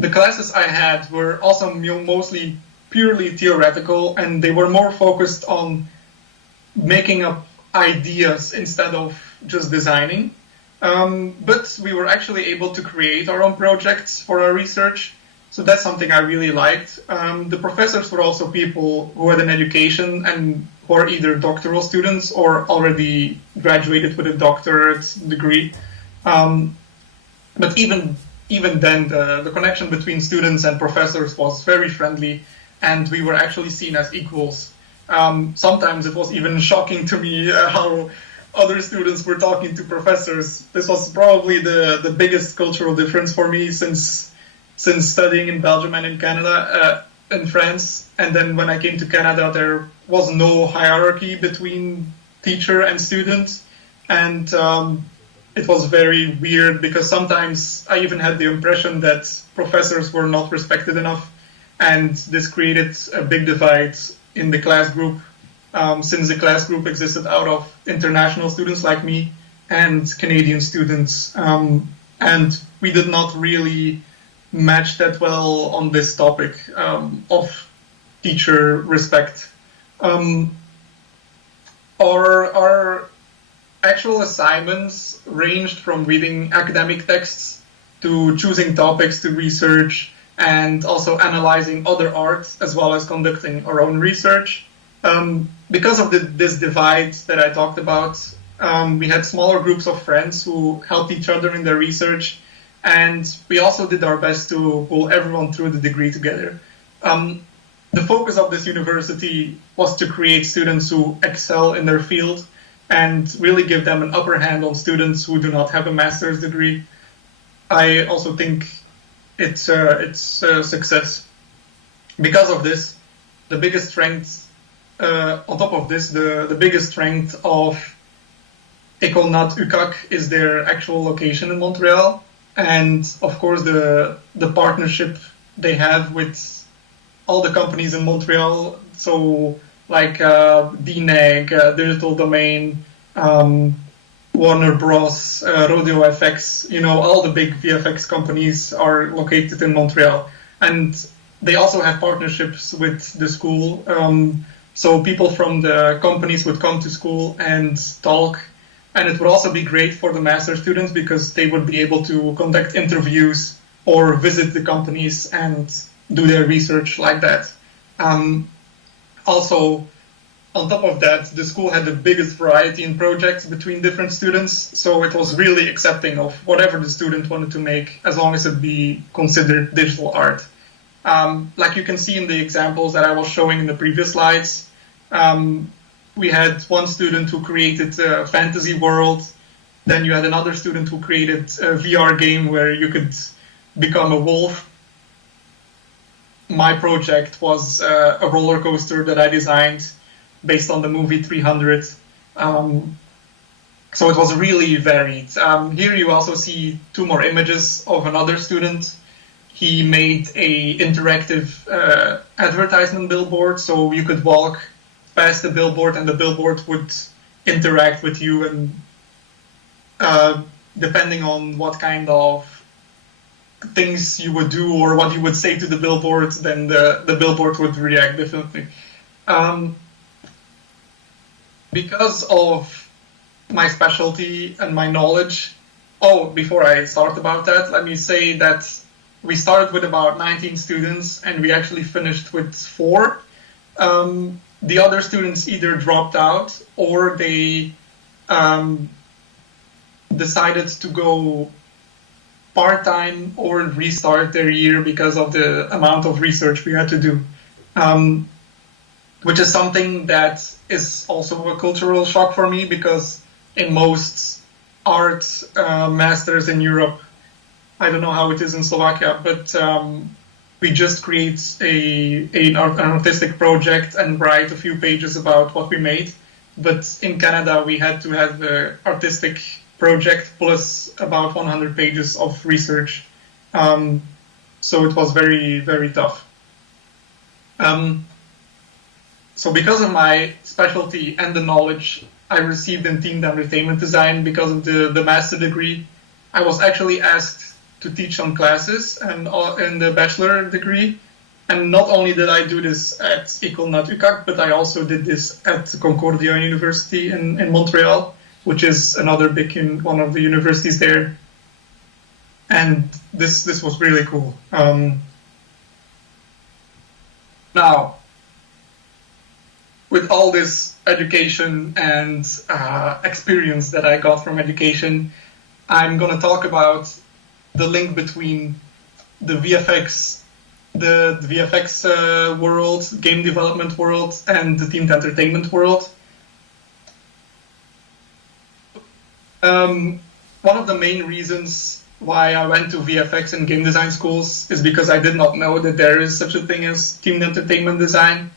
the classes I had were also mostly purely theoretical, and they were more focused on making up ideas instead of just designing. But we were actually able to create our own projects for our research. So that's something I really liked. The professors were also people who had an education and who are either doctoral students or already graduated with a doctorate degree. But even then, the connection between students and professors was very friendly, and we were actually seen as equals. Sometimes it was even shocking to me how other students were talking to professors. This was probably the biggest cultural difference for me since studying in Belgium and in Canada, in France. And then when I came to Canada, there was no hierarchy between teacher and student. And it was very weird because sometimes I even had the impression that professors were not respected enough. And this created a big divide in the class group, since the class group existed out of international students like me and Canadian students. And we did not really match that well on this topic of teacher respect. Our actual assignments ranged from reading academic texts to choosing topics to research and also analyzing other arts as well as conducting our own research. Because of this divide that I talked about, we had smaller groups of friends who helped each other in their research, and we also did our best to pull everyone through the degree together. The focus of this university was to create students who excel in their field and really give them an upper hand on students who do not have a master's degree. I also think it's a success. Because of this, the biggest strength, on top of this, the biggest strength of École Nat UQAC is their actual location in Montreal. And of course, the partnership they have with all the companies in Montreal, so like DNEG, Digital Domain, Warner Bros, Rodeo FX, all the big VFX companies are located in Montreal. And they also have partnerships with the school. So people from the companies would come to school and talk. And it would also be great for the master students because they would be able to conduct interviews or visit the companies and do their research like that. Also, on top of that, the school had the biggest variety in projects between different students, so it was really accepting of whatever the student wanted to make, as long as it be considered digital art. Like you can see in the examples that I was showing in the previous slides, we had one student who created a fantasy world, then you had another student who created a VR game where you could become a wolf. My project was a roller coaster that I designed based on the movie 300. So it was really varied. Here you also see two more images of another student. He made a interactive advertisement billboard, so you could walk past the billboard and the billboard would interact with you, and depending on what kind of things you would do or what you would say to the billboard, then the billboard would react differently. Because of my specialty and my knowledge, before I start about that, let me say that we started with about 19 students and we actually finished with 4. The other students either dropped out or they decided to go part-time or restart their year because of the amount of research we had to do, which is something that is also a cultural shock for me because in most art masters in Europe, I don't know how it is in Slovakia, but we just create an artistic project and write a few pages about what we made. But in Canada, we had to have an artistic project plus about 100 pages of research. So it was very, very tough. So because of my specialty and the knowledge I received in themed entertainment design because of the master degree, I was actually asked to teach some classes and in the bachelor degree. And not only did I do this at École Nat UQAC, but I also did this at Concordia University in Montreal, which is another one of the universities there. And this was really cool. Now, with all this education and experience that I got from education, I'm going to talk about the link between the VFX world, game development world, and the themed entertainment world. One of the main reasons why I went to VFX and game design schools is because I did not know that there is such a thing as themed entertainment design.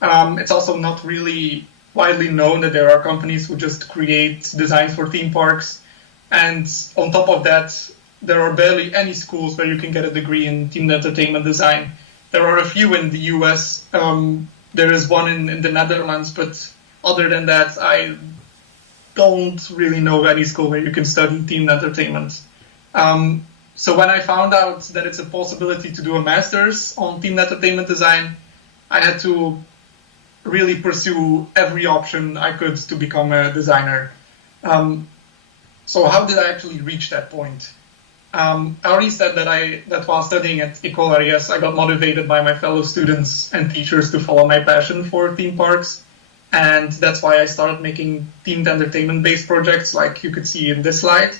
It's also not really widely known that there are companies who just create designs for theme parks. And on top of that, there are barely any schools where you can get a degree in themed entertainment design. There are a few in the US. There is one in the Netherlands, but other than that, I don't really know any school where you can study themed entertainment. So when I found out that it's a possibility to do a master's on themed entertainment design, I had to really pursue every option I could to become a designer. So how did I actually reach that point? I already said that while studying at École Ariès, I got motivated by my fellow students and teachers to follow my passion for theme parks. And that's why I started making themed entertainment-based projects like you could see in this slide.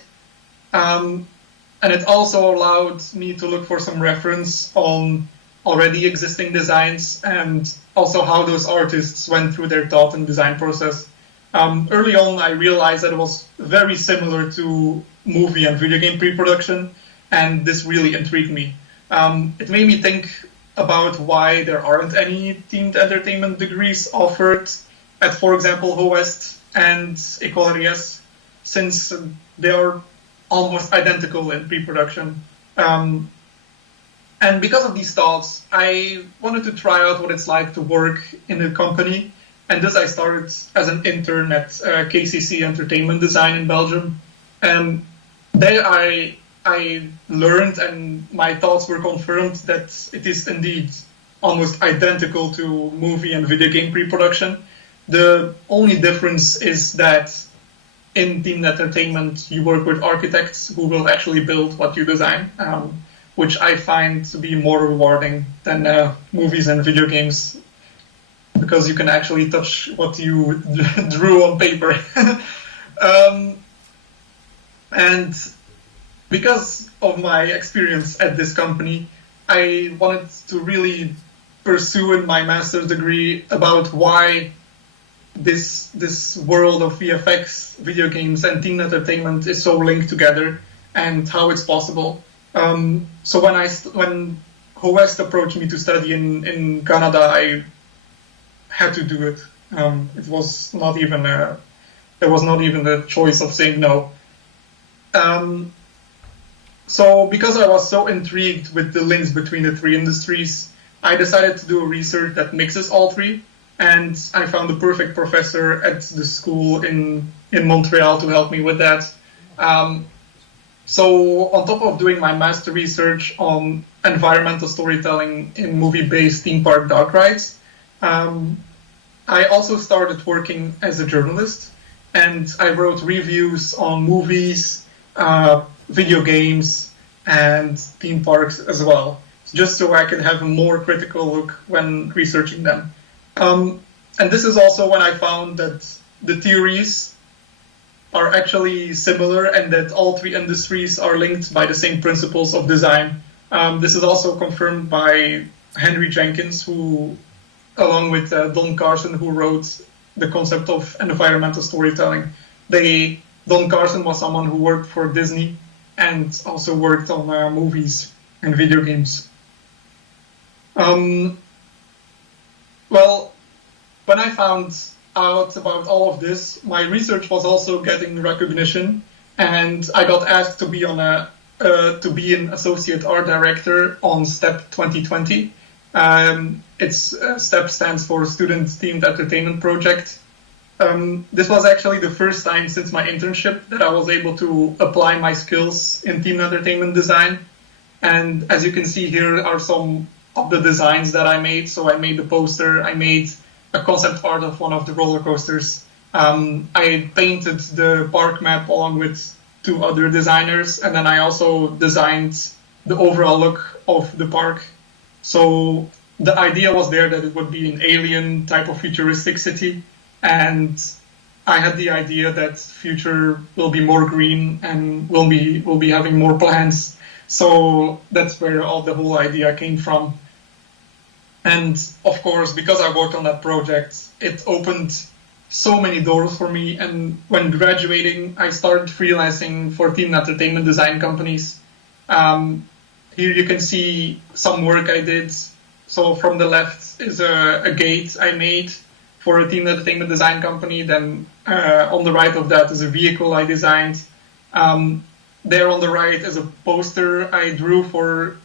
And it also allowed me to look for some reference on already existing designs and also how those artists went through their thought and design process. Early on, I realized that it was very similar to movie and video game pre-production, and this really intrigued me. It made me think about why there aren't any themed entertainment degrees offered at, for example, HOWEST and École Ariès, since they are almost identical in pre-production. And because of these thoughts, I wanted to try out what it's like to work in a company. And thus I started as an intern at KCC Entertainment Design in Belgium. And there I learned, and my thoughts were confirmed, that it is indeed almost identical to movie and video game pre-production. The only difference is that in themed entertainment, you work with architects who will actually build what you design, which I find to be more rewarding than movies and video games, because you can actually touch what you drew on paper. And because of my experience at this company, I wanted to really pursue in my master's degree about why this world of VFX, video games, and themed entertainment is so linked together, and how it's possible. So when HOWEST approached me to study in Canada, I had to do it. It was not even there was not even the choice of saying no. So because I was so intrigued with the links between the three industries, I decided to do a research that mixes all three, and I found the perfect professor at the school in Montreal to help me with that. So on top of doing my master research on environmental storytelling in movie-based theme park dark rides, I also started working as a journalist, and I wrote reviews on movies, video games, and theme parks as well, just so I could have a more critical look when researching them. And this is also when I found that the theories are actually similar and that all three industries are linked by the same principles of design. This is also confirmed by Henry Jenkins, who, along with Don Carson, who wrote the concept of environmental storytelling. Don Carson was someone who worked for Disney and also worked on movies and video games. Well, when I found out about all of this, my research was also getting recognition, and I got asked to be an associate art director on STEP 2020. STEP stands for Student Themed Entertainment Project. this was actually the first time since my internship that I was able to apply my skills in team entertainment design. And as you can see, here are some of the designs that I made. So I made the poster, I made a concept art of one of the roller coasters. I painted the park map along with 2 other designers, and then I also designed the overall look of the park. So the idea was there that it would be an alien type of futuristic city, and I had the idea that future will be more green and we'll be having more plants. So that's where the whole idea came from. And of course, because I worked on that project, it opened so many doors for me. And when graduating, I started freelancing for team entertainment design companies. Here you can see some work I did. So from the left is a gate I made for a team entertainment design company. Then on the right of that is a vehicle I designed. There on the right is a poster I drew for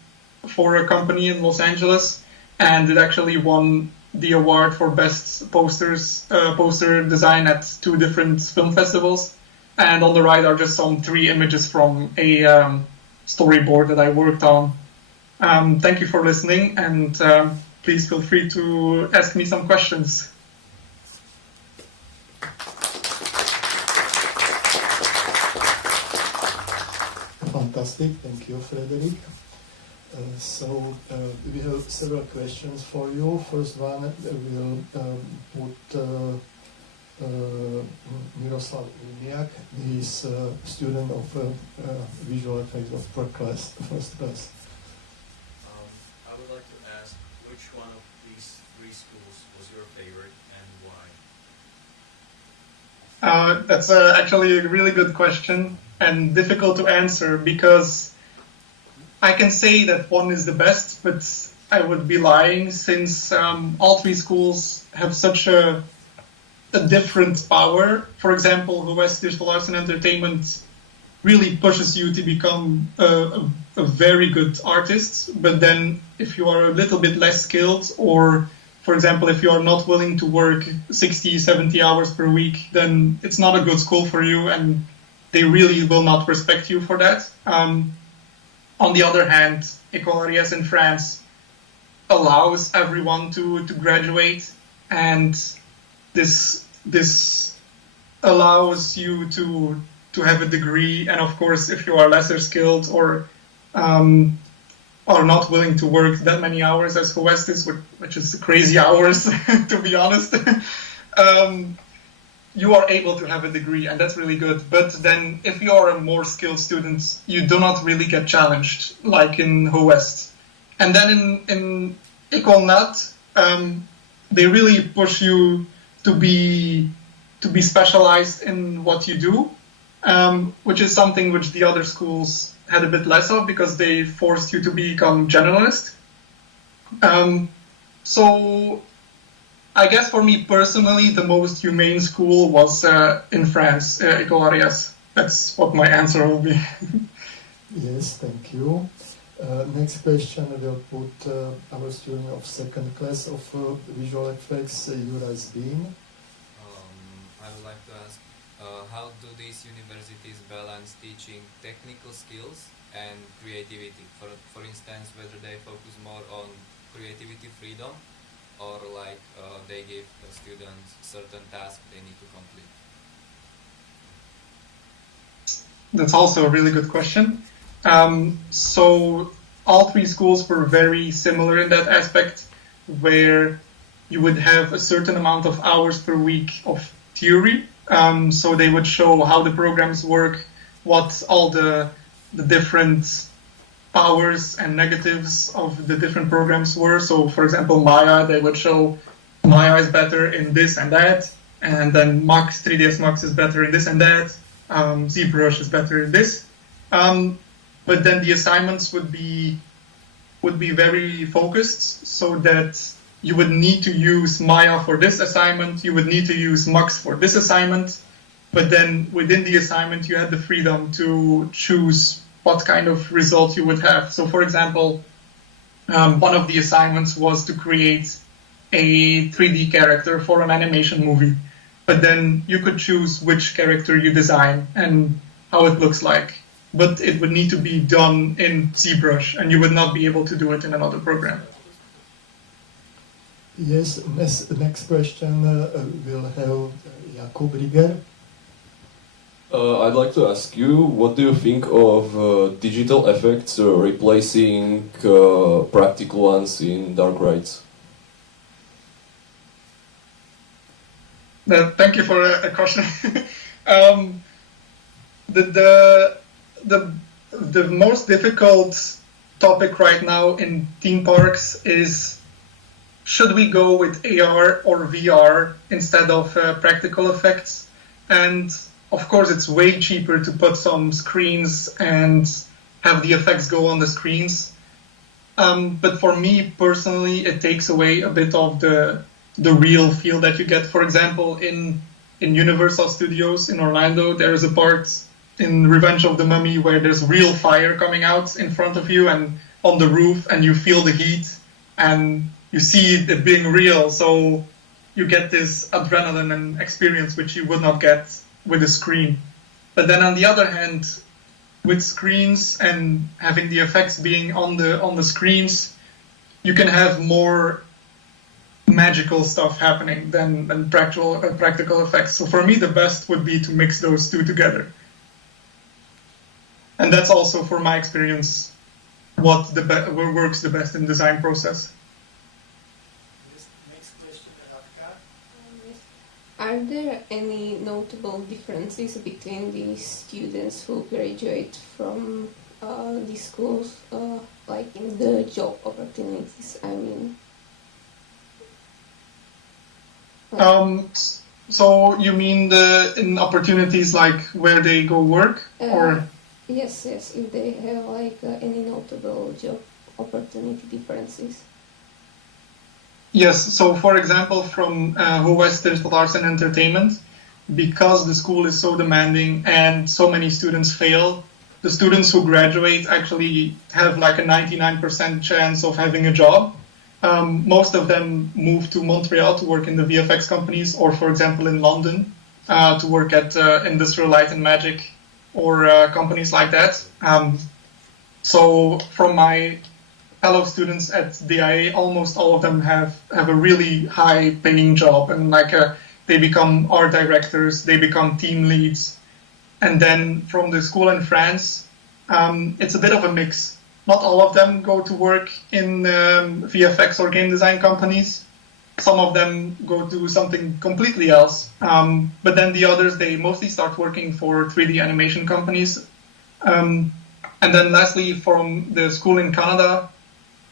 a company in Los Angeles, and it actually won the award for best poster design at 2 different film festivals. And on the right are just some 3 images from a storyboard that I worked on. Thank you for listening, and please feel free to ask me some questions. Fantastic, thank you, Frederick. We have several questions for you. First one will put Miroslav Liniak. He is a student of visual effects of first class. I would like to ask, which one of these 3 schools was your favorite and why? That's actually a really good question and difficult to answer, because I can say that one is the best, but I would be lying, since all 3 schools have such a different power. For example, West Digital Arts and Entertainment really pushes you to become a very good artist, but then if you are a little bit less skilled, or for example, if you are not willing to work 60, 70 hours per week, then it's not a good school for you, and they really will not respect you for that. On the other hand, École Ariès in France allows everyone to graduate, and this allows you to have a degree. And of course, if you are lesser skilled or are not willing to work that many hours as West is, which is crazy hours, to be honest, you are able to have a degree, and that's really good. But then if you are a more skilled student, you do not really get challenged like in West. And then in École Nat, they really push you to be specialized in what you do, which is something which the other schools had a bit less of, because they forced you to become generalist. So I guess for me personally, the most humane school was in France, École Ariès. That's what my answer will be. Yes, thank you. Next question will put our student of 2nd class of visual effects, Jurais Bean. I would like to ask, how do these universities balance teaching technical skills and creativity? For instance, whether they focus more on creativity freedom, or like they give the students certain tasks they need to complete? That's also a really good question. So all 3 schools were very similar in that aspect, where you would have a certain amount of hours per week of theory. So they would show how the programs work, what all the different powers and negatives of the different programs were. So for example, Maya, they would show Maya is better in this and that, and then Max, 3ds Max is better in this and that, ZBrush is better in this. But then the assignments would be very focused, so that you would need to use Maya for this assignment, you would need to use Max for this assignment, but then within the assignment you had the freedom to choose what kind of result you would have. So for example, one of the assignments was to create a 3D character for an animation movie. but then you could choose which character you design and how it looks like. But it would need to be done in ZBrush, and you would not be able to do it in another program. Yes, next question will have Jakub Rieger. I'd like to ask you, what do you think of digital effects replacing practical ones in dark rides? Thank you for a question. The most difficult topic right now in theme parks is, should we go with AR or VR instead of practical effects? And of course, it's way cheaper to put some screens and have the effects go on the screens. But for me personally, it takes away a bit of the real feel that you get. For example, in Universal Studios in Orlando, there is a part in Revenge of the Mummy where there's real fire coming out in front of you and on the roof, and you feel the heat and you see it being real. So you get this adrenaline and experience which you would not get with a screen. But then on the other hand, with screens and having the effects being on the screens, you can have more magical stuff happening than practical effects. So for me, the best would be to mix those two together. And that's also, for my experience, what works the best in design process. Next question, Radka. Are there any notable differences between the students who graduate from these schools, like in the job opportunities, I mean? So you mean in opportunities like where they go work, or? Yes, if they have like any notable job opportunity differences. Yes, so for example, from Hogeschool Arts and Entertainment, because the school is so demanding and so many students fail, the students who graduate actually have like a 99% chance of having a job. Most of them move to Montreal to work in the VFX companies, or for example in London to work at Industrial Light and Magic or companies like that. So from my fellow students at DIA, almost all of them have a really high paying job, and they become art directors, they become team leads. And then from the school in France, it's a bit of a mix. Not all of them go to work in VFX or game design companies. Some of them go do something completely else. But then the others, they mostly start working for 3D animation companies. And then lastly, from the school in Canada,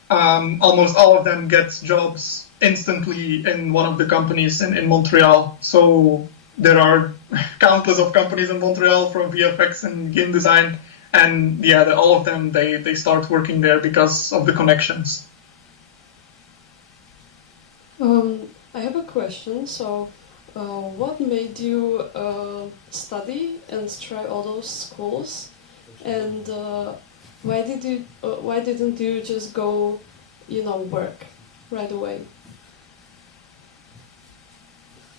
almost all of them get jobs instantly in one of the companies in Montreal. So there are countless of companies in Montreal from VFX and game design. And yeah, all of them, they start working there because of the connections. I have a question. So, what made you study and try all those schools? And why didn't you just go, work right away?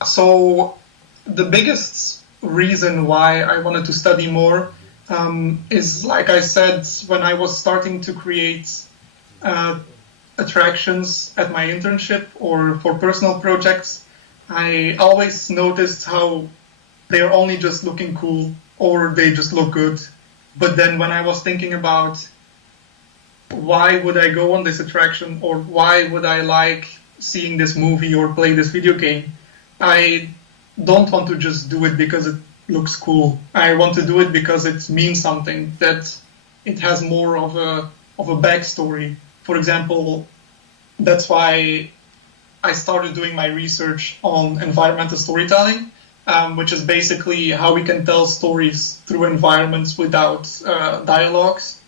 So the biggest reason why I wanted to study more is, like I said, when I was starting to create attractions at my internship or for personal projects, I always noticed how they are only just looking cool or they just look good. But then when I was thinking about why would I go on this attraction, or why would I like seeing this movie or play this video game, I don't want to just do it because it looks cool. I want to do it because it means something, that it has more of a backstory. For example, that's why I started doing my research on environmental storytelling, which is basically how we can tell stories through environments without dialogues.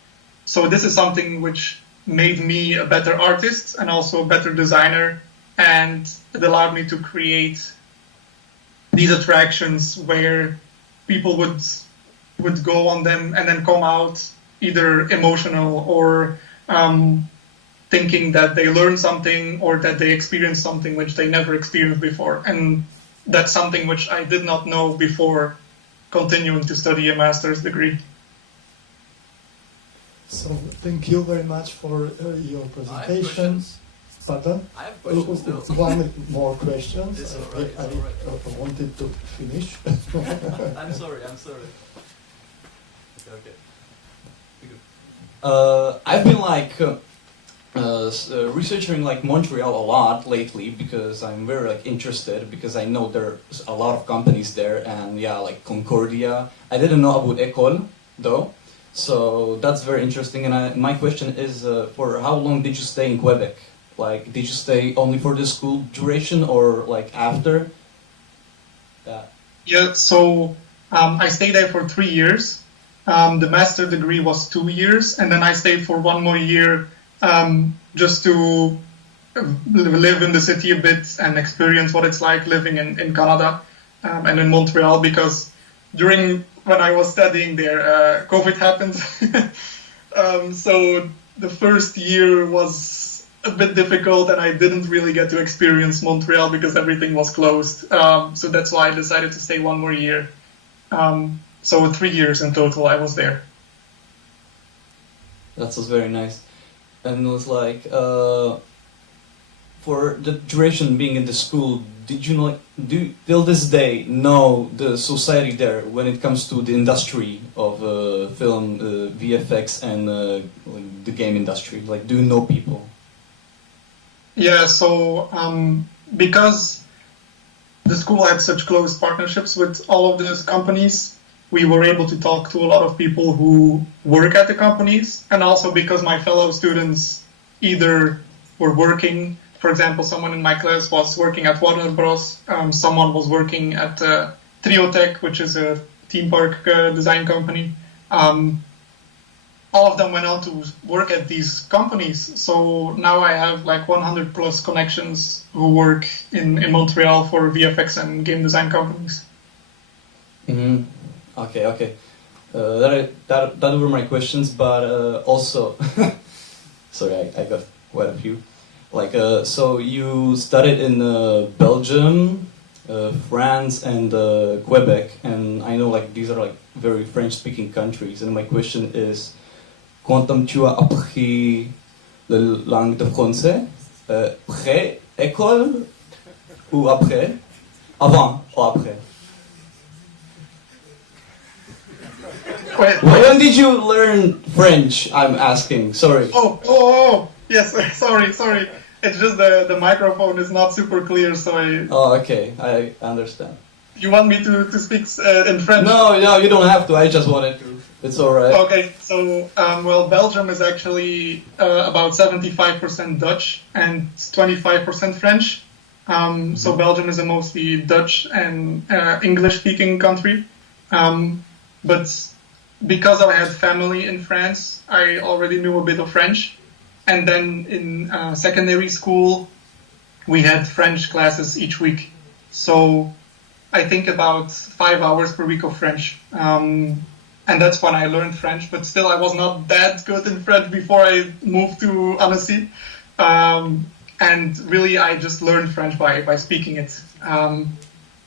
So this is something which made me a better artist and also a better designer, and it allowed me to create these attractions where people would go on them and then come out either emotional or thinking that they learned something or that they experienced something which they never experienced before. And that's something which I did not know before continuing to study a master's degree. So thank you very much for your I have presentation. questions. Pardon? I have questions still. One more question. It's all right, it's I all right. wanted to finish. I'm sorry. Okay. I've been like researching like Montreal a lot lately because I'm very like interested because I know there's a lot of companies there and yeah, like Concordia. I didn't know about École though, so that's very interesting. And my question is, for how long did you stay in Quebec? Like, did you stay only for the school duration or like after? Yeah, so I stayed there for 3 years. The master degree was 2 years, and then I stayed for 1 more year just to live in the city a bit and experience what it's like living in Canada and in Montreal, because when I was studying there, COVID happened. So the first year was a bit difficult, and I didn't really get to experience Montreal because everything was closed. So that's why I decided to stay 1 more year. So 3 years in total I was there. That was very nice. And it was like, for the duration being in the school, did you like, till this day know the society there when it comes to the industry of film, VFX, and like the game industry? Like, do you know people? Yeah, so because the school had such close partnerships with all of those companies, we were able to talk to a lot of people who work at the companies, and also because my fellow students either were working, for example, someone in my class was working at Warner Bros., someone was working at Triotech, which is a theme park design company. All of them went on to work at these companies, so now I have like 100 plus connections who work in Montreal for VFX and game design companies. Mm-hmm. Okay. That were my questions, but also, sorry, I got quite a few. Like, so you studied in Belgium, France, and Quebec, and I know like these are like very French-speaking countries. And my question is, quand tu as appris la langue de français, pré école ou après, avant ou après? Wait. When did you learn French? I'm asking. Sorry. Oh, yes, sorry. It's just the microphone is not super clear, so Oh, okay. I understand. You want me to speak in French? No, you don't have to. I just wanted to. It's all right. Okay, so, Belgium is actually about 75% Dutch and 25% French. So Belgium is a mostly Dutch and English-speaking country. But because I had family in France, I already knew a bit of French. And then in secondary school, we had French classes each week. So I think about 5 hours per week of French. And that's when I learned French, but still I was not that good in French before I moved to Annecy. And really I just learned French by speaking it.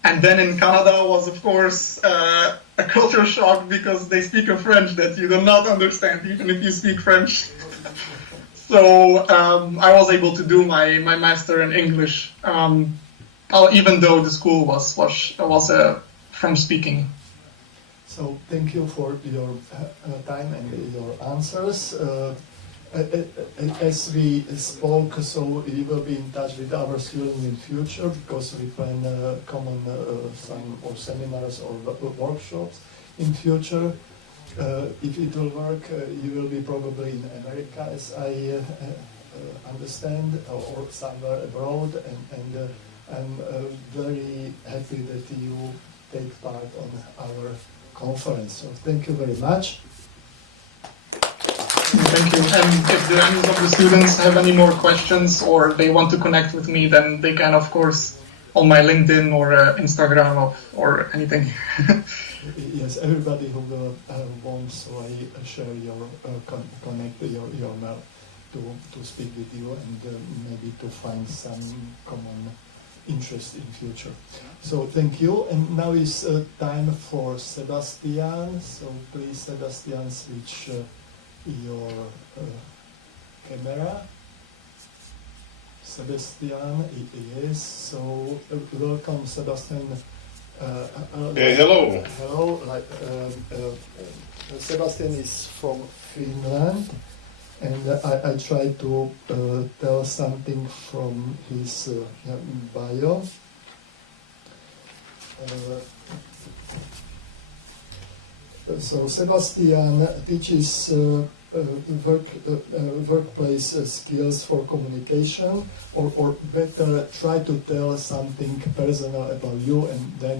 And then in Canada was, of course, a culture shock because they speak a French that you do not understand, even if you speak French. So I was able to do my master in English, even though the school was French speaking. So thank you for your time and your answers. As we spoke, so we will be in touch with our students in future because we plan common some or seminars or workshops in future. If it will work, you will be probably in America, as I understand, or somewhere abroad, and I'm very happy that you take part on our conference. So thank you very much. Thank you. And if any of the students have any more questions or they want to connect with me, then they can, of course, on my LinkedIn or Instagram or anything. Yes, everybody who will want, so I share your connect your mail to speak with you and maybe to find some common interest in future. So thank you, and now is time for Sebastian. So please, Sebastian, switch your camera. Sebastian, yes. So welcome, Sebastian. Hello. Hello. Sebastian is from Finland, and I try to tell something from his bio. So Sebastian teaches workplace skills for communication, or better, try to tell something personal about you, and then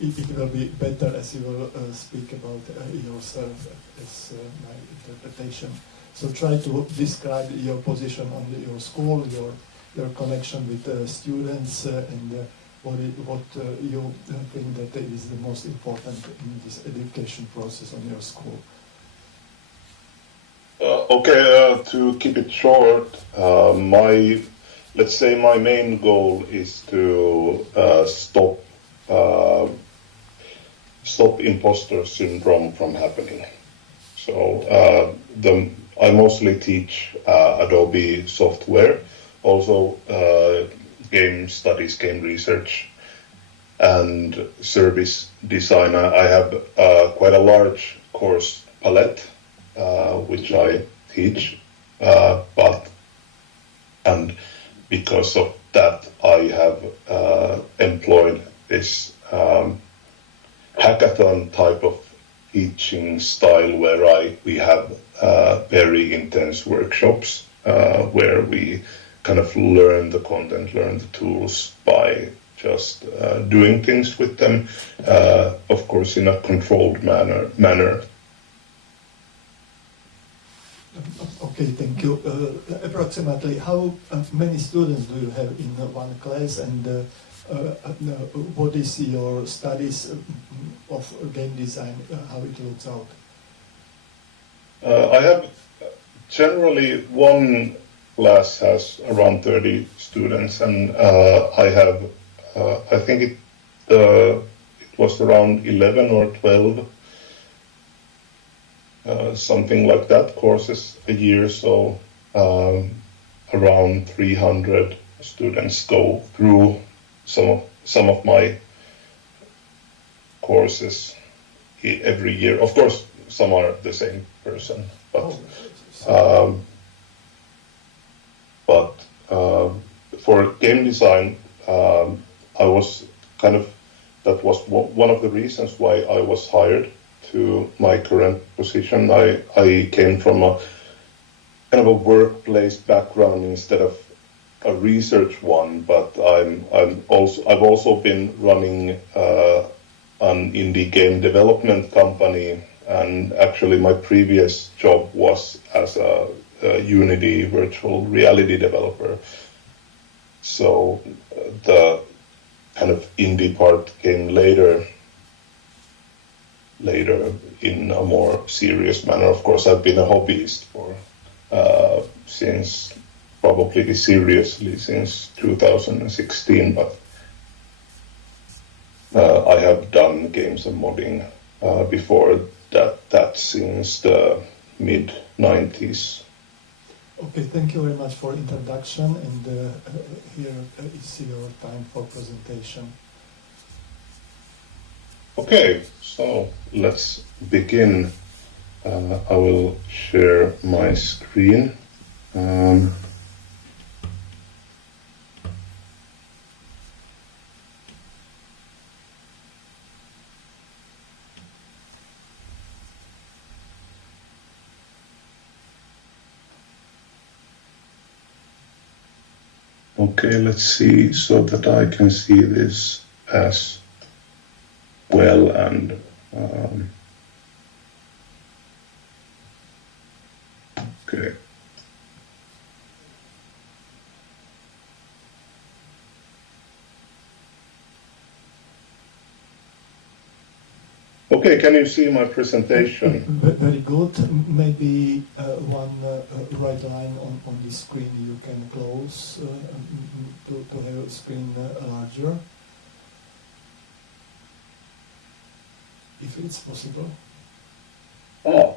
it will be better as you will speak about yourself, as my interpretation. So try to describe your position on your school, your connection with students, and what you think that is the most important in this education process on your school. To keep it short, let's say my main goal is to stop imposter syndrome from happening. So I mostly teach Adobe software, also game studies, game research, and service design. I have quite a large course palette, which I teach, and because of that, I have employed this hackathon type of teaching style where we have very intense workshops where we kind of learn the content, learn the tools by just doing things with them, of course in a controlled manner. Okay, thank you. Approximately how many students do you have in one class, and what is your studies of game design, how it looks out? I have generally one class has around 30 students, and I have, I think it was around 11 or 12, something like that, courses a year, so around 300 students go through some of my courses every year. Of course, some are the same person, but for game design, I was that was one of the reasons why I was hired to my current position. I came from a kind of a workplace background instead of a research one, but I've also been running an indie game development company, and actually my previous job was as a Unity virtual reality developer. So the kind of indie part came later in a more serious manner. Of course, I've been a hobbyist for seriously since 2016, but I have done games and modding before that since the mid-90s. Okay, thank you very much for introduction, and here is your time for presentation. Okay, so let's begin. I will share my screen. Okay, let's see so that I can see this as well, and okay. Okay, can you see my presentation? Very good. Maybe one right line on the screen you can close to have the screen larger, if it's possible. Oh,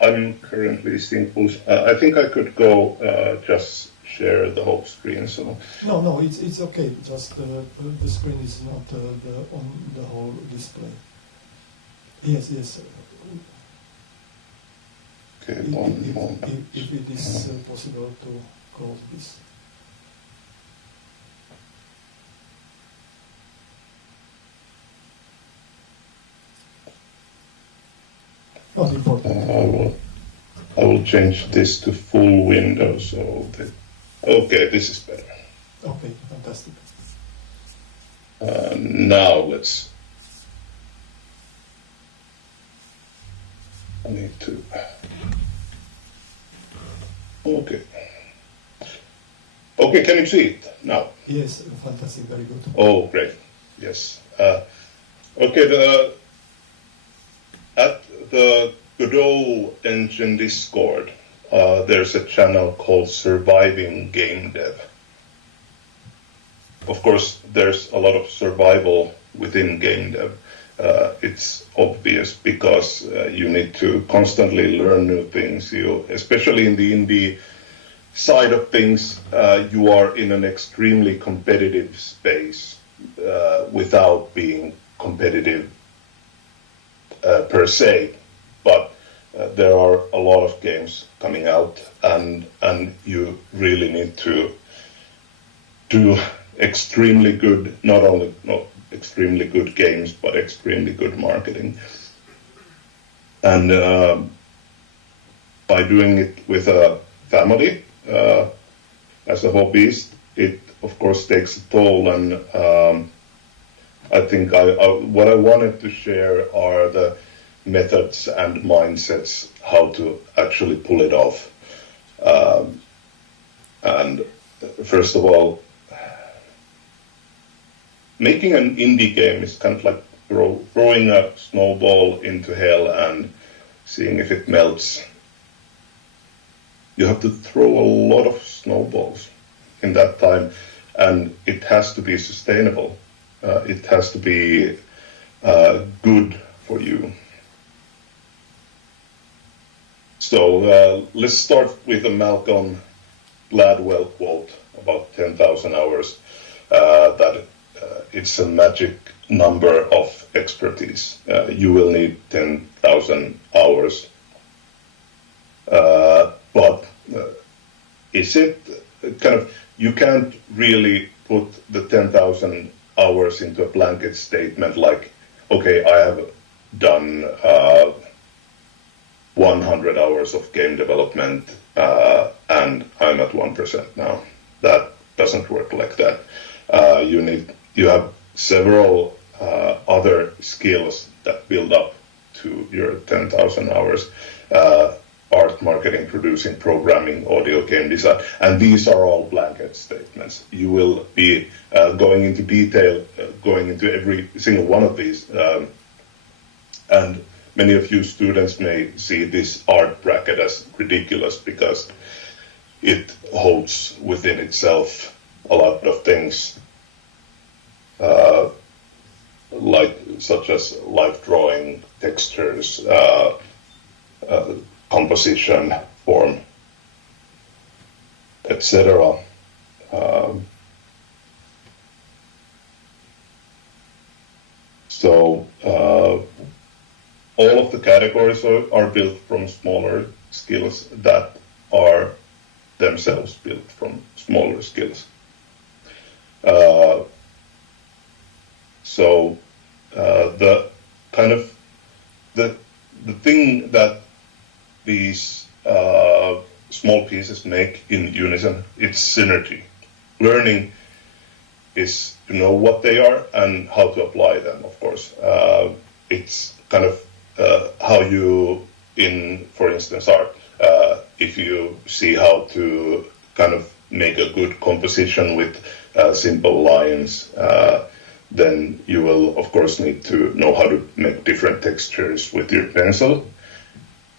I'm currently seeing. I think I could go just share the whole screen. So no, it's okay. Just the screen is not on the whole display. Yes. okay, If it is possible to close this. Not important. I will change this to full window. So okay, this is better. Okay, fantastic. Now let's. I need to. Okay. Okay, can you see it now? Yes, fantastic, very good. Oh, great. Yes. Okay, at the Godot Engine Discord, there's a channel called Surviving Game Dev. Of course, there's a lot of survival within game dev. It's obvious because you need to constantly learn new things. Especially in the indie side of things, you are in an extremely competitive space without being competitive per se. But there are a lot of games coming out, and you really need to do extremely good, not extremely good games, but extremely good marketing. And by doing it with a family as a hobbyist, it of course takes a toll. And I think what I wanted to share are the methods and mindsets how to actually pull it off. And first of all, making an indie game is kind of like throwing a snowball into hell and seeing if it melts. You have to throw a lot of snowballs in that time, and it has to be sustainable. It has to be good for you. So let's start with a Malcolm Gladwell quote about 10,000 hours, that it's a magic number of expertise. You will need 10,000 hours. But is it kind of, you can't really put the 10,000 hours into a blanket statement like, okay, I have done 100 hours of game development and I'm at 1% now. That doesn't work like that. You have several other skills that build up to your 10,000 hours. Art, marketing, producing, programming, audio, game design, and these are all blanket statements. You will be going into detail, going into every single one of these, and many of you students may see this art bracket as ridiculous because it holds within itself a lot of things, such as light drawing, textures, composition, form, etc. So all of the categories are built from smaller skills that are themselves built from smaller skills. So the kind of the thing that these small pieces make in unison, it's synergy. Learning is to know what they are and how to apply them, of course. It's kind of how you, for instance, art, if you see how to kind of make a good composition with simple lines, then you will of course need to know how to make different textures with your pencil,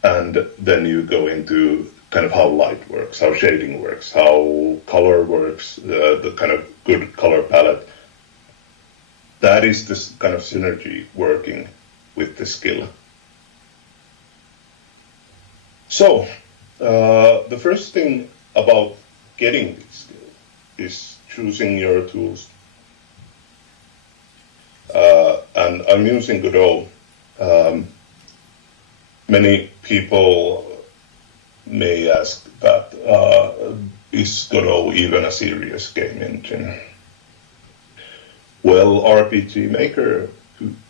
and then you go into kind of how light works, how shading works, how color works, the kind of good color palette. That is this kind of synergy working with the skill. So, the first thing about getting this skill is choosing your tools. And I'm using Godot. Many people may ask that, is Godot even a serious game engine? Well, RPG Maker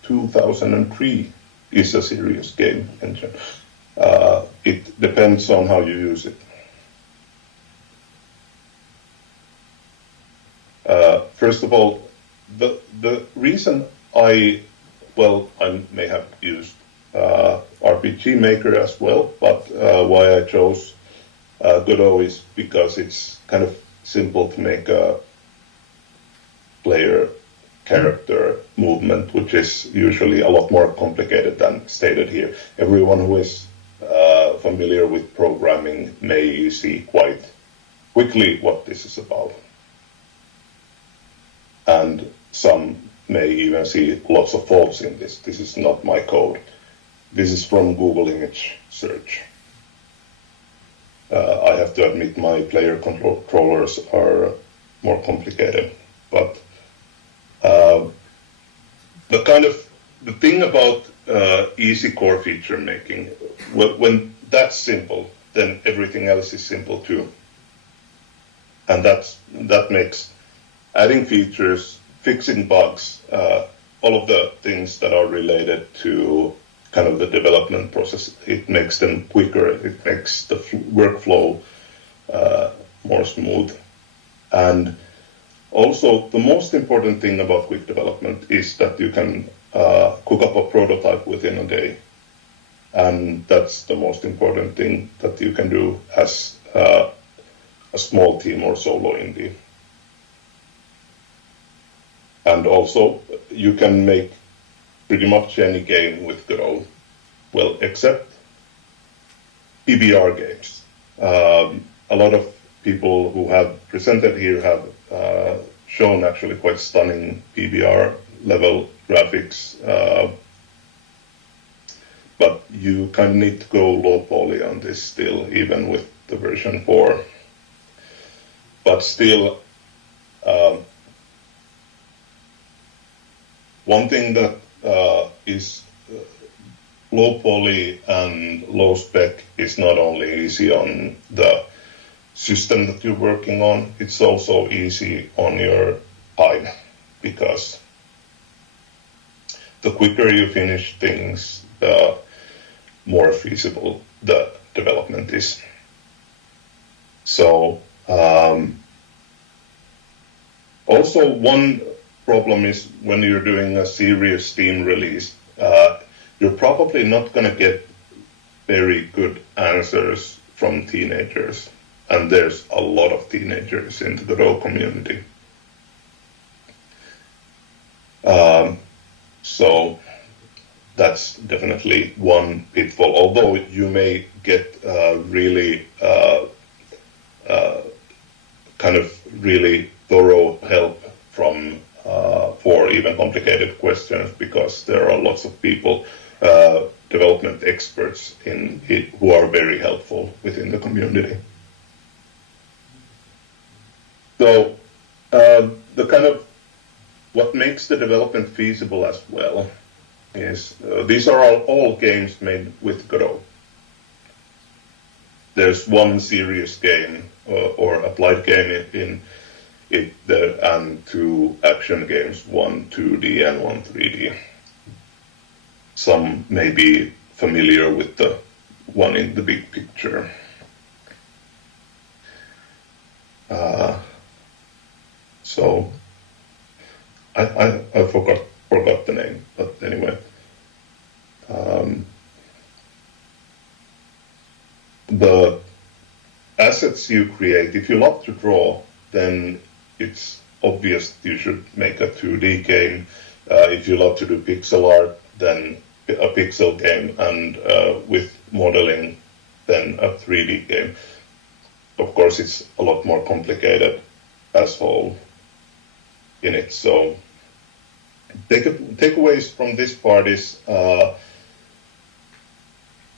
2003 is a serious game engine. It depends on how you use it. First of all, the reason I may have used RPG Maker as well, but why I chose Godot is because it's kind of simple to make a player character movement, which is usually a lot more complicated than stated here. Everyone who is familiar with programming may see quite quickly what this is about. And some may even see lots of faults in this. This is not my code. This is from Google image search. I have to admit my player controllers are more complicated, but the thing about easy core feature making, when that's simple, then everything else is simple too. And that makes adding features, fixing bugs, all of the things that are related to kind of the development process, it makes them quicker, it makes the workflow more smooth. And also, the most important thing about quick development is that you can cook up a prototype within a day. And that's the most important thing that you can do as a small team or solo indie. And also, you can make pretty much any game with Godot, well, except PBR games. A lot of people who have presented here have shown actually quite stunning PBR level graphics, but you kind of need to go low poly on this still, even with the version 4. But still, one thing that is low poly and low spec is not only easy on the system that you're working on, it's also easy on your eye, because the quicker you finish things, the more feasible the development is. So, also one problem is when you're doing a serious Steam release, you're probably not going to get very good answers from teenagers. And there's a lot of teenagers in the Godot community. So that's definitely one pitfall. Although you may get really thorough help from for even complicated questions, because there are lots of people, development experts in it, who are very helpful within the community. So the kind of what makes the development feasible as well is these are all games made with Godot. There's one serious game or applied game in it there, and 2 action games, one 2D and one 3D. Some may be familiar with the one in the big picture. So I forgot the name, but anyway. The assets you create, if you love to draw, then it's obvious that you should make a 2D game. If you love to do pixel art, then a pixel game, and with modeling, then a 3D game. Of course, it's a lot more complicated as whole in it. So takeaways from this part is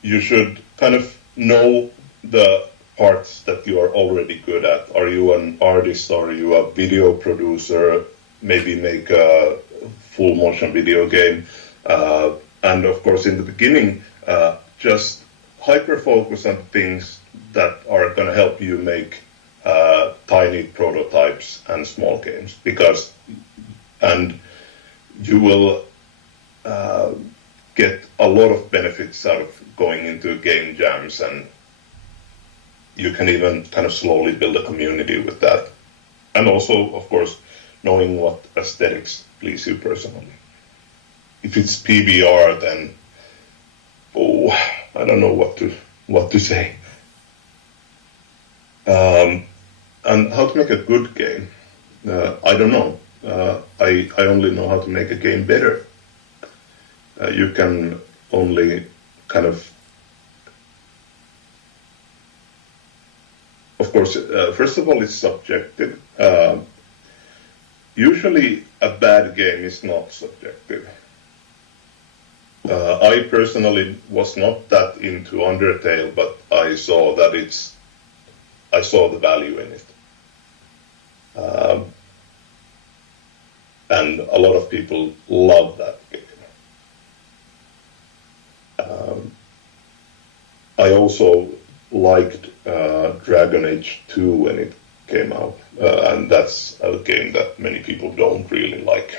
you should kind of know the parts that you are already good at. Are you an artist? Are you a video producer? Maybe make a full motion video game. And of course, in the beginning, just hyper-focus on things that are going to help you make tiny prototypes and small games, and you will get a lot of benefits out of going into game jams, and you can even kind of slowly build a community with that. And also, of course, knowing what aesthetics please you personally. If it's PBR, then I don't know what to say. And how to make a good game? I don't know. I only know how to make a game better. You can only kind of course, first of all, it's subjective. Usually, a bad game is not subjective. I personally was not that into Undertale, but I saw that I saw the value in it. And a lot of people love that game. I also liked Dragon Age 2 when it came out, and that's a game that many people don't really like.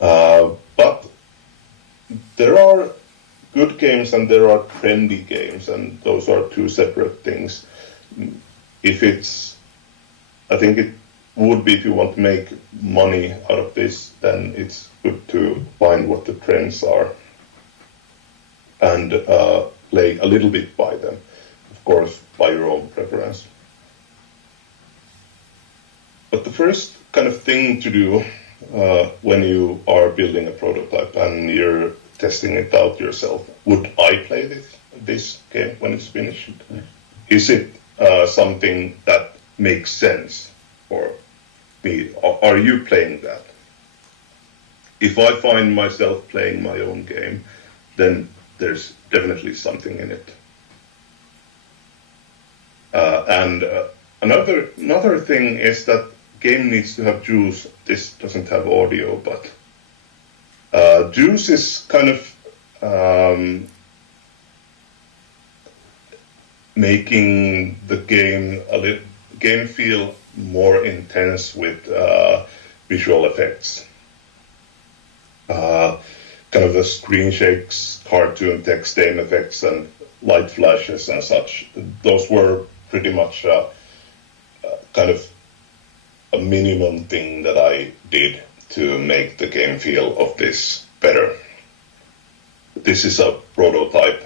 But there are good games and there are trendy games, and those are two separate things. I think it would be, if you want to make money out of this, then it's good to find what the trends are and play a little bit by them, of course, by your own preference. But the first kind of thing to do when you are building a prototype and you're testing it out yourself, would I play this game when it's finished? Is it something that makes sense for me? Are you playing that? If I find myself playing my own game, then there's definitely something in it. And another thing is that game needs to have juice. This doesn't have audio, but juice is kind of making the game feel more intense with visual effects. Kind of the screen shakes, cartoon text, aim effects, and light flashes and such. Those were pretty much kind of a minimum thing that I did to make the game feel of this better. This is a prototype.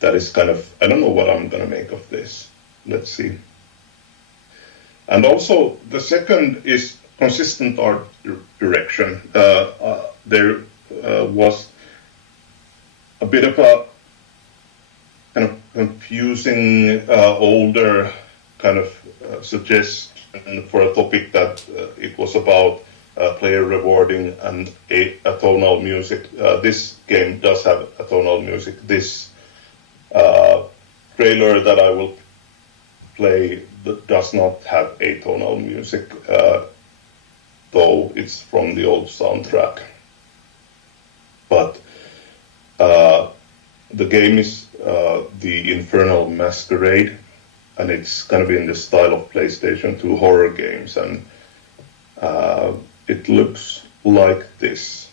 That is kind of, I don't know what I'm going to make of this. Let's see. And also, the second is consistent art direction. There was a bit of a kind of confusing older kind of suggestion for a topic that it was about player rewarding and a tonal music. This game does have a tonal music. This trailer that I will play does not have atonal music, though it's from the old soundtrack. But the game is the Infernal Masquerade, and it's kind of in the style of PlayStation 2 horror games, and it looks like this.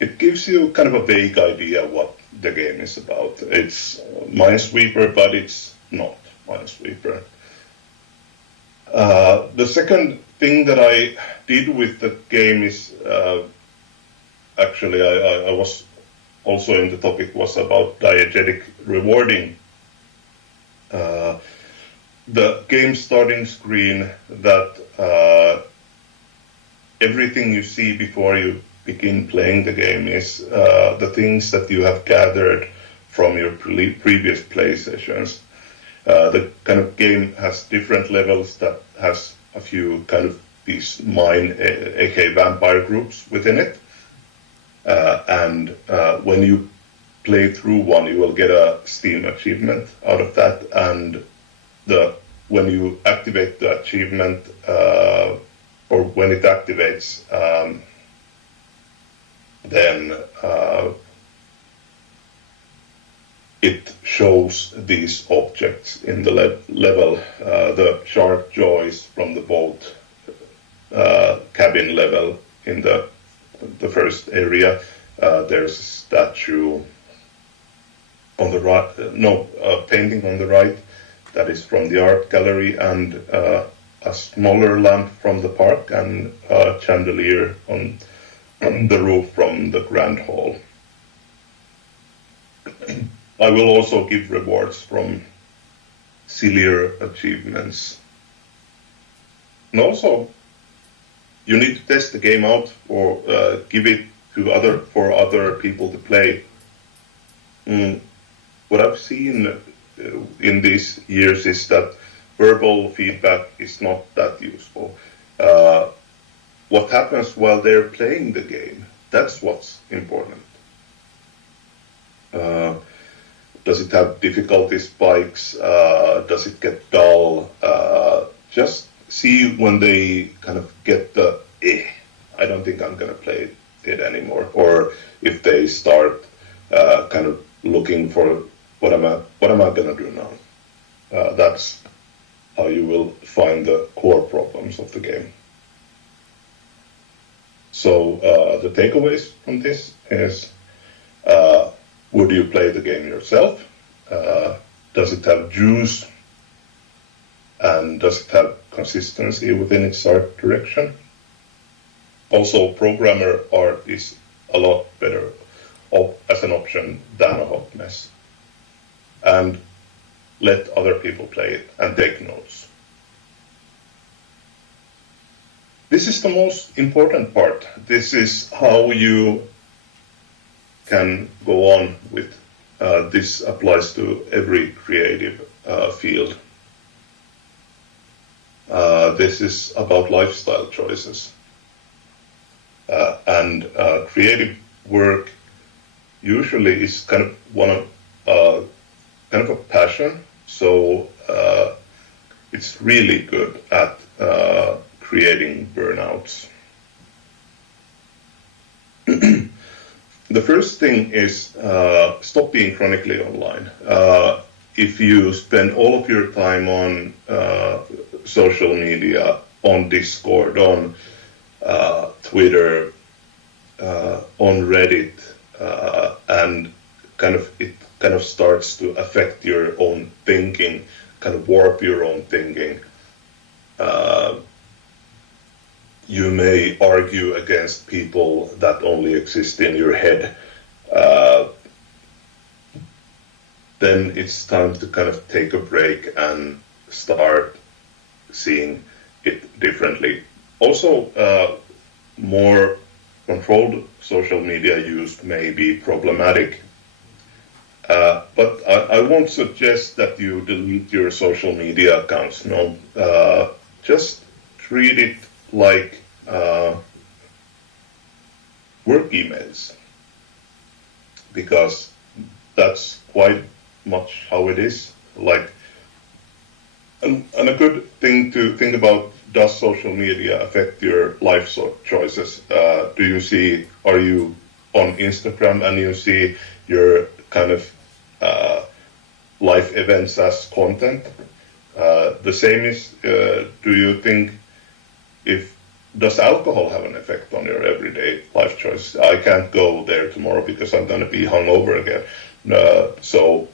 It gives you kind of a vague idea what the game is about. It's Minesweeper, but it's not Minesweeper. The second thing that I did with the game is actually I was also in the topic was about diegetic rewarding. The game starting screen that everything you see before you begin playing the game is the things that you have gathered from your previous play sessions. The kind of game has different levels that has a few kind of these mine, aka vampire groups within it. And when you play through one, you will get a Steam achievement out of that. And when you activate the achievement, or when it activates, then it shows these objects in the level, the sharp jaws from the boat cabin level in the first area. There's a statue on the right, painting on the right that is from the art gallery, and a smaller lamp from the park, and a chandelier on the roof from the Grand Hall. I will also give rewards from sillier achievements. And also, you need to test the game out or give it to for other people to play. What I've seen in these years is that verbal feedback is not that useful. What happens while they're playing the game, that's what's important. Does it have difficulty spikes? Does it get dull? Just see when they kind of get the, I don't think I'm going to play it anymore. Or if they start kind of looking for, what am I going to do now? That's how you will find the core problems of the game. So the takeaways from this is, would you play the game yourself? Does it have juice? And does it have consistency within its art direction? Also, programmer art is a lot better as an option than a hot mess. And let other people play it and take notes. This is the most important part. This is how you can go on with this applies to every creative field. This is about lifestyle choices. And creative work usually is kind of a passion. So it's really good at creating burnouts. The first thing is stop being chronically online. If you spend all of your time on social media, on Discord, on Twitter, on Reddit, and it kind of starts to affect your own thinking, kind of warp your own thinking. You may argue against people that only exist in your head. Then it's time to kind of take a break and start seeing it differently. Also, more controlled social media use may be problematic. But I won't suggest that you delete your social media accounts. No, just treat it like work emails, because that's quite much how it is. And a good thing to think about, does social media affect your life choices? Are you on Instagram and you see your kind of life events as content? The same is, do you think, does alcohol have an effect on your everyday life choices? I can't go there tomorrow because I'm going to be hungover again. So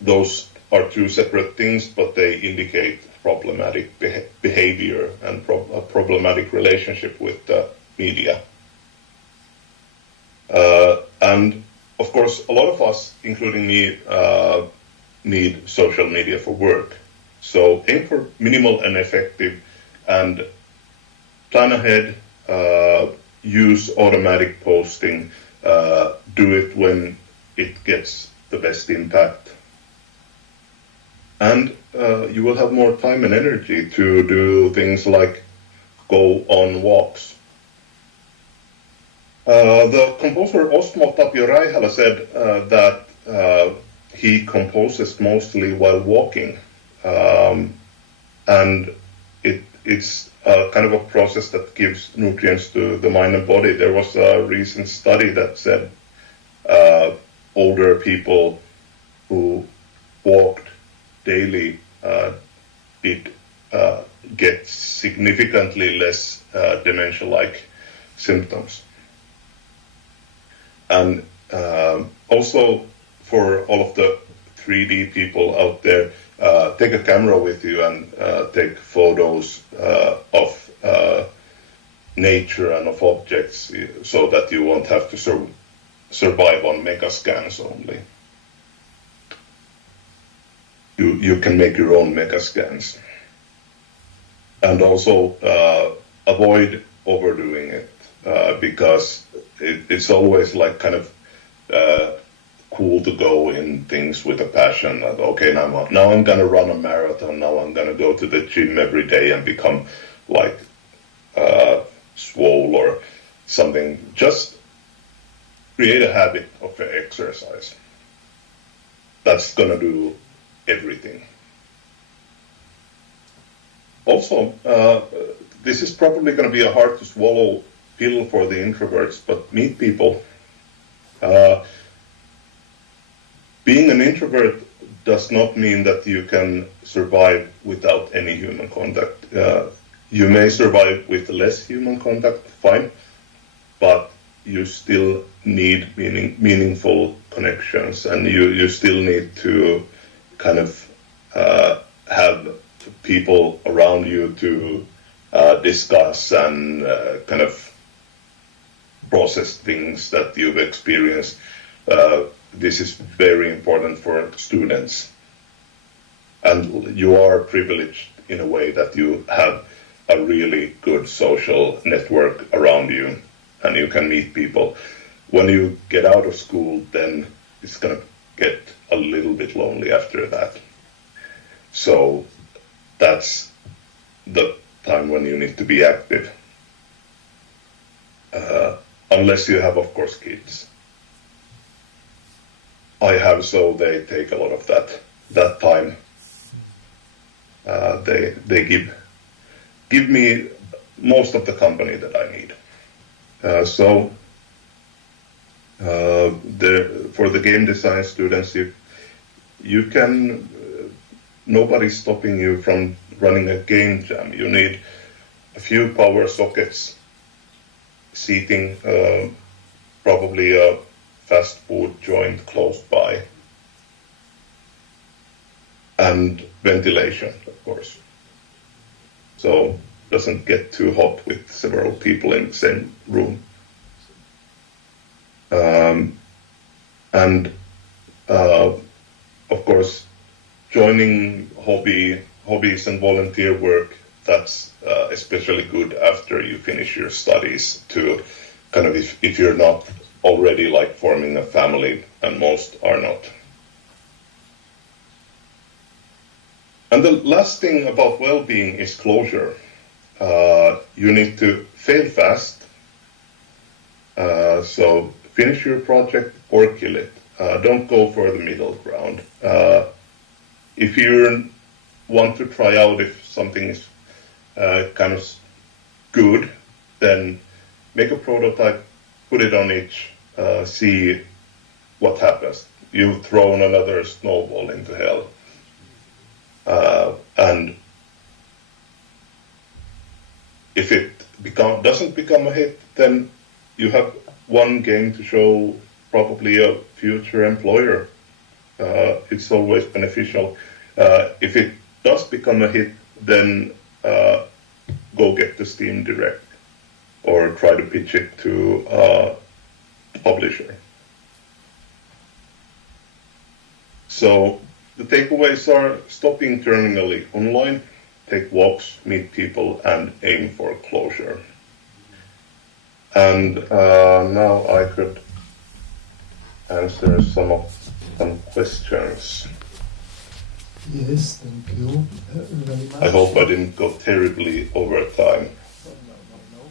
those are two separate things, but they indicate problematic behavior and a problematic relationship with the media. And of course, a lot of us, including me, need social media for work. So aim for minimal and effective, and plan ahead, use automatic posting, do it when it gets the best impact. And you will have more time and energy to do things like go on walks. The composer Osmo Tapio Raihala said that he composes mostly while walking, and it's kind of a process that gives nutrients to the mind and body. There was a recent study that said older people who walked daily did get significantly less dementia-like symptoms. And also for all of the 3D people out there, take a camera with you and take photos of nature and of objects so that you won't have to survive on mega scans only. You can make your own mega scans. And also avoid overdoing it because it's always like kind of cool to go in things with a passion. That, okay, now I'm going to run a marathon. Now I'm going to go to the gym every day and become like swole or something. Just create a habit of exercise. That's going to do everything. Also, this is probably going to be a hard to swallow pill for the introverts, but meet people. Being an introvert does not mean that you can survive without any human contact. You may survive with less human contact, fine, but you still need meaningful connections, and you still need to kind of have people around you to discuss and kind of process things that you've experienced. This is very important for students. And you are privileged in a way that you have a really good social network around you and you can meet people. When you get out of school, then it's going to get a little bit lonely after that. So that's the time when you need to be active. Unless you have, of course, kids. I have, so they take a lot of that time. They give me most of the company that I need. For the game design students, you can. Nobody's stopping you from running a game jam. You need a few power sockets, seating, probably a fast food joint close by, and ventilation, of course. So it doesn't get too hot with several people in the same room. Of course, joining hobbies and volunteer work, that's especially good after you finish your studies to kind of, if you're not already like forming a family, and most are not. And the last thing about well-being is closure. You need to fail fast. So finish your project or kill it. Don't go for the middle ground. If you want to try out if something is kind of good, then make a prototype, put it on itch, see what happens. You've thrown another snowball into hell. And if it doesn't become a hit, then you have one game to show probably a future employer. It's always beneficial. If it does become a hit, then go get the Steam Direct or try to pitch it to a publisher. So the takeaways are stop internally online, take walks, meet people, and aim for closure. And now I could answer some questions. Yes, thank you very much. I hope I didn't go terribly over time. No.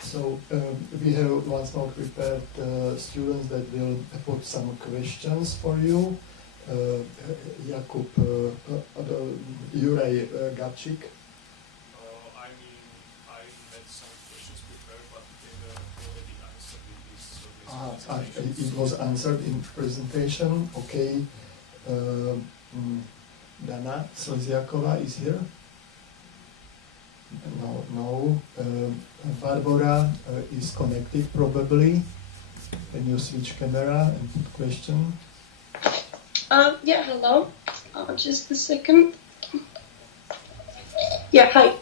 So we have once more prepared students that will put some questions for you. Jakub, Juraj Gabčík. I had some questions prepared, but they were already answered in this. It was answered in presentation. Okay. Dana Slziakova is here. No. Barbara is connected probably. Can you switch camera and put question? Yeah, hello. Just a second. Yeah, hi.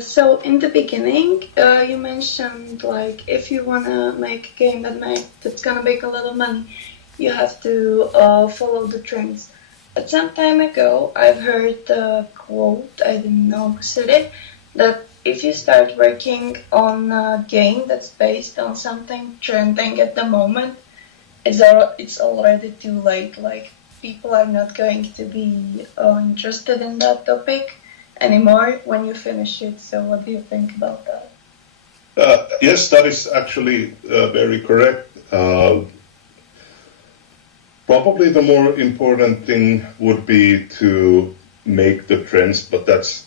So in the beginning, you mentioned like if you wanna make a game that's gonna make a lot of money, you have to follow the trends. But some time ago, I've heard the quote, I didn't know who said it, that if you start working on a game that's based on something trending at the moment, it's already too late. Like, people are not going to be interested in that topic anymore when you finish it. So what do you think about that? Yes, that is actually very correct. Probably the more important thing would be to make the trends, but that's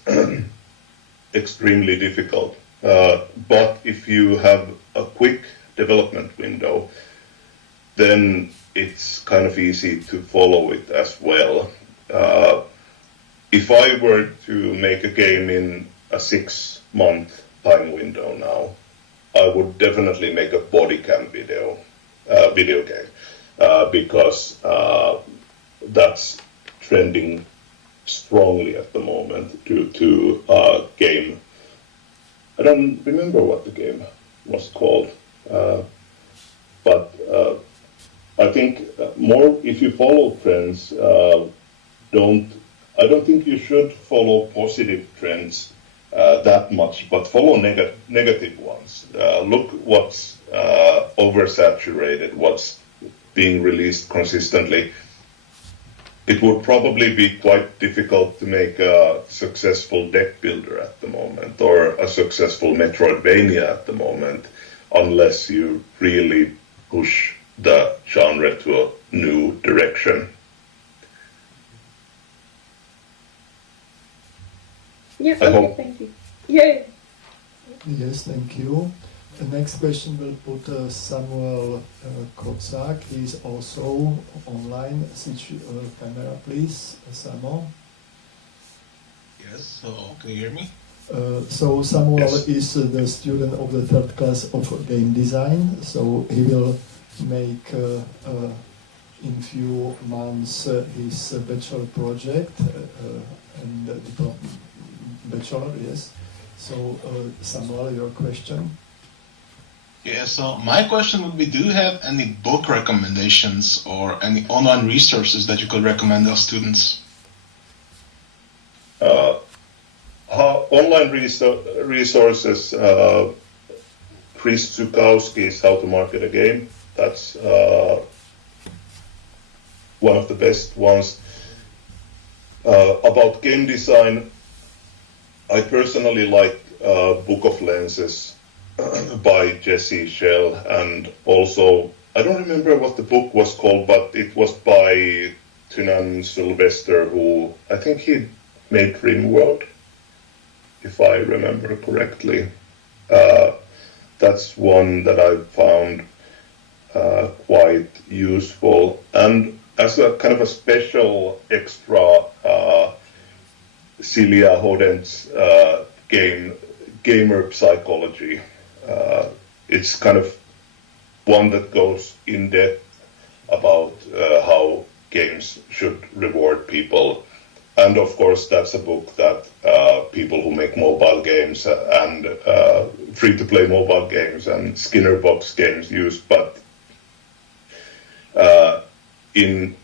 extremely difficult. But if you have a quick development window, then it's kind of easy to follow it as well. If I were to make a game in a 6-month time window now, I would definitely make a body cam video game, because that's trending strongly at the moment due to a game. I don't remember what the game was called, but I think more if you follow trends, I don't think you should follow positive trends that much, but follow negative ones. Look what's oversaturated, what's being released consistently. It would probably be quite difficult to make a successful deck builder at the moment, or a successful Metroidvania at the moment, unless you really push the genre to a new direction. Yeah, okay, thank you. Yeah. Yes, thank you. The next question will put Samuel Kocak. He is also online. Switch camera, please, Samuel. Yes, so can you hear me? So Samuel Yes. is the student of the 3rd class of game design. So he will make in few months his bachelor project and bachelor, yes. So Samuel, your question. Yeah, so my question would be, do you have any book recommendations or any online resources that you could recommend our students? Online resources, Chris Zukowski's How to Market a Game. That's one of the best ones. About game design, I personally like Book of Lenses by Jesse Schell, and also, I don't remember what the book was called, but it was by Tynan Sylvester, who I think he made Rimworld, if I remember correctly. That's one that I found quite useful. And as a kind of a special extra, Silja Hodent's gamer psychology. It's kind of one that goes in depth about how games should reward people. And of course, that's a book that people who make mobile games and free-to-play mobile games and Skinner box games use. But in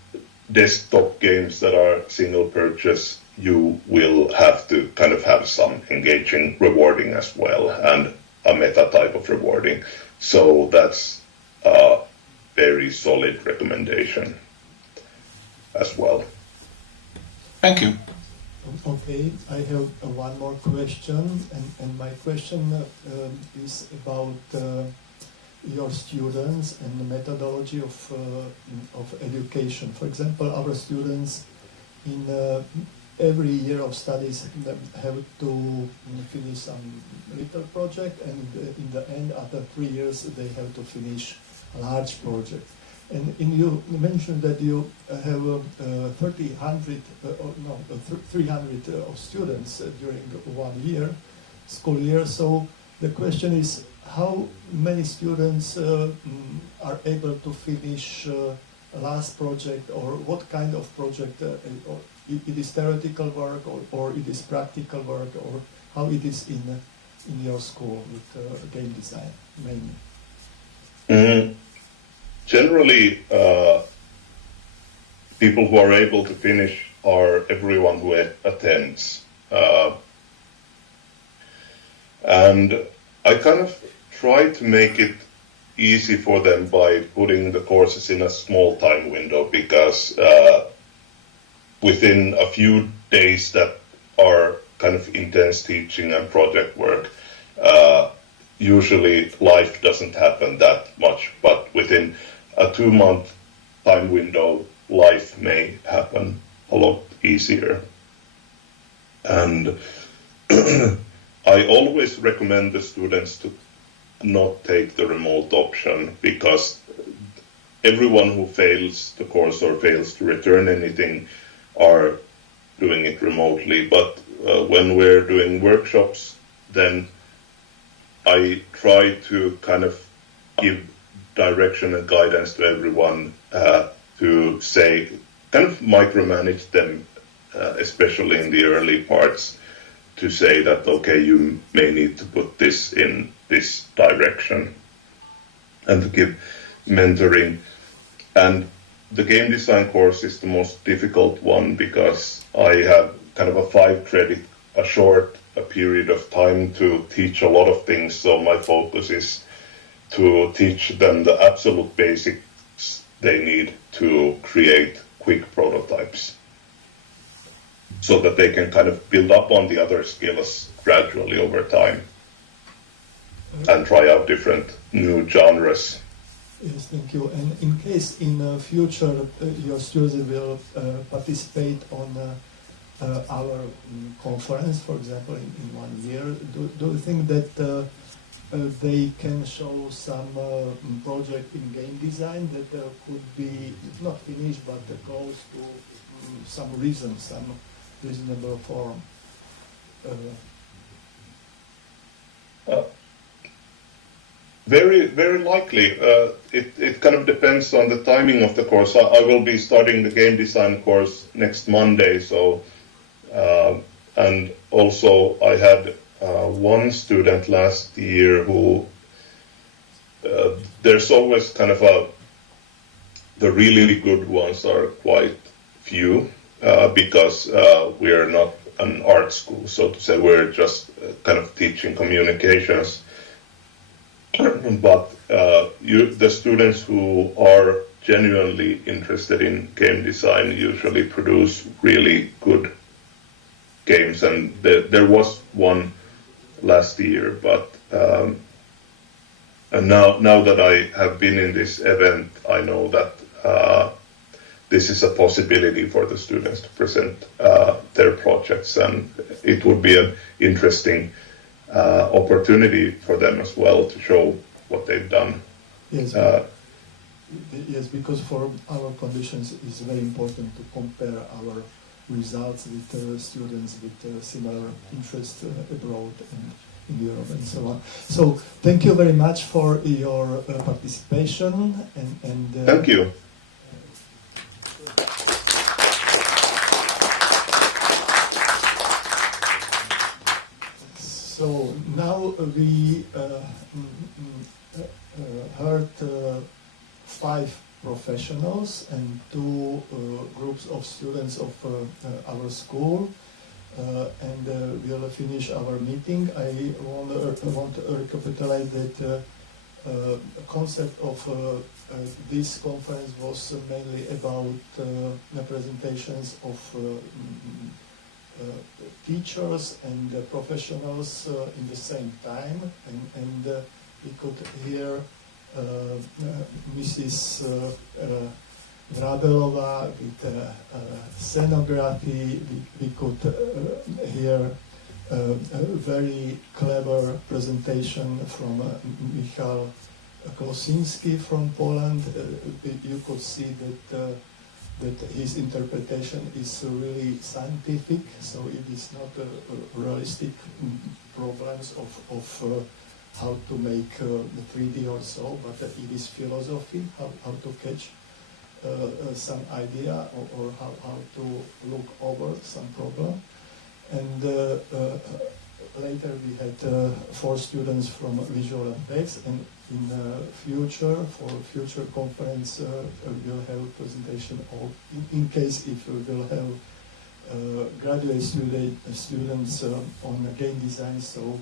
desktop games that are single purchase, you will have to kind of have some engaging rewarding as well, and a meta type of rewarding. So that's a very solid recommendation as well. Thank you. Okay, I have one more question, and my question is about your students and the methodology of education. For example, our students in every year of studies have to finish some little project, and in the end, after 3 years, they have to finish a large project. And you mentioned that you have 300 of students during 1 year, school year. So the question is, how many students are able to finish a last project, or what kind of project? Or it is theoretical work, or it is practical work, or how it is in your school with game design mainly? Mm-hmm. Generally, people who are able to finish are everyone who attends. And I kind of try to make it easy for them by putting the courses in a small time window, because within a few days that are kind of intense teaching and project work, usually life doesn't happen that much, but within a 2-month time window, life may happen a lot easier. And I always recommend the students to not take the remote option, because everyone who fails the course or fails to return anything are doing it remotely. But when we're doing workshops, then I try to kind of give direction and guidance to everyone, to say, kind of micromanage them, especially in the early parts, to say that, okay, you may need to put this in this direction, and to give mentoring. And the game design course is the most difficult one, because I have kind of a 5-credit, a short period of time to teach a lot of things, so my focus is to teach them the absolute basics they need to create quick prototypes, so that they can kind of build up on the other skills gradually over time and try out different new genres. Yes, thank you. And in case in the future your students will participate on our conference, for example, in 1 year, do you think that they can show some project in game design that could be not finished but close to some reasonable form? Very, very likely. It kind of depends on the timing of the course. I will be starting the game design course next Monday, so and also I had one student last year who there's always kind of the really good ones are quite few, because we are not an art school, so to say. We're just kind of teaching communications. But the students who are genuinely interested in game design usually produce really good games, and there was one last year, but and now that I have been in this event, I know that this is a possibility for the students to present their projects, and it would be an interesting opportunity for them as well to show what they've done. Yes, yes, because for our conditions it's very important to compare our results with students with similar interests abroad and in Europe and so on. So thank you very much for your participation and thank you. So now we heard 5 professionals and 2 groups of students of our school, and we'll finish our meeting. I want to recapitulate that the concept of this conference was mainly about the presentations of teachers and professionals in the same time, and we could hear Mrs. Vrabelova with scenography. We could hear a very clever presentation from Michal Klosinski from Poland. You could see that his interpretation is really scientific, so it is not realistic problems of how to make the 3D or so, but it is philosophy, how to catch some idea or how to look over some problem. And later we had 4 students from visual effects, and in future, for future conference, we'll have a presentation of, in case if we will have graduate students on game design, so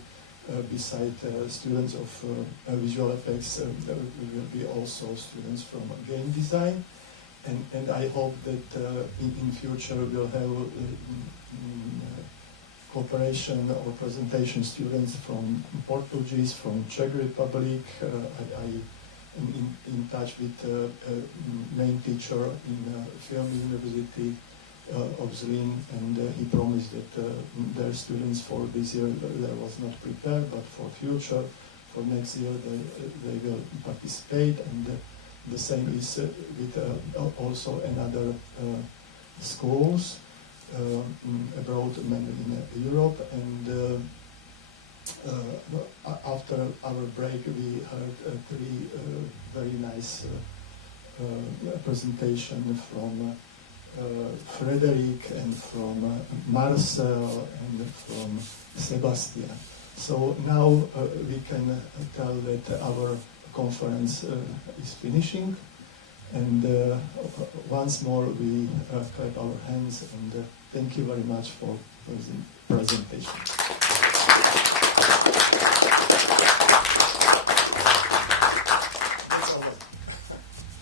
beside students of visual effects, there will be also students from game design. And I hope that in future we'll have cooperation or presentation students from Portuguese, from Czech Republic. I am in touch with main teacher in Film University of Zlín, and he promised that their students for this year they was not prepared, but for future, for next year they will participate, and the same is with also another schools abroad, mainly in Europe. And after our break, we heard 3 very nice presentation from Frederic and from Marcel and from Sebastian. So now we can tell that our conference is finishing, and once more we clap our hands and thank you very much for presentation.